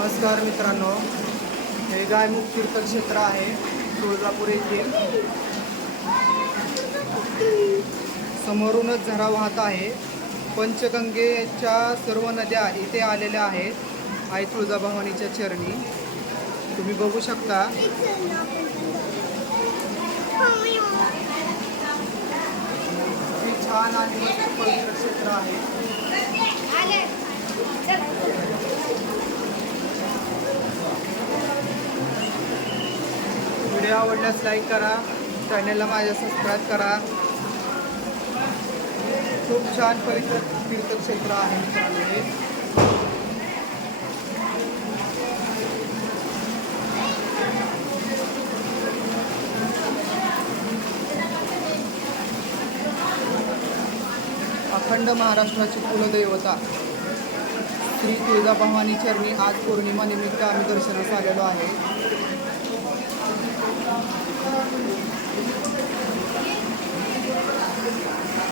नमस्कार मित्रांनो. हे गायमुख तीर्थक्षेत्र आहे तुळजापूर येथील समोरूनच झरा वाहत आहे. पंचगंगेच्या सर्व नद्या इथे आलेल्या आहेत. आई तुळजाभवानीच्या चरणी. तुम्ही बघू शकता. छान आणि मस्त पवित्र क्षेत्र आहे. व्हिडिओ आवडल्यास लाईक करा चॅनलला माझ्या सबस्क्राईब करा खूप छान परिसर तीर्थक्षेत्र आहे मित्रांनो हे. अखंड महाराष्ट्राची कुलदैवता श्री तुळजाभवानी चरणी आज पौर्णिमा निमित्त आम्ही दर्शनास आलेलो आहे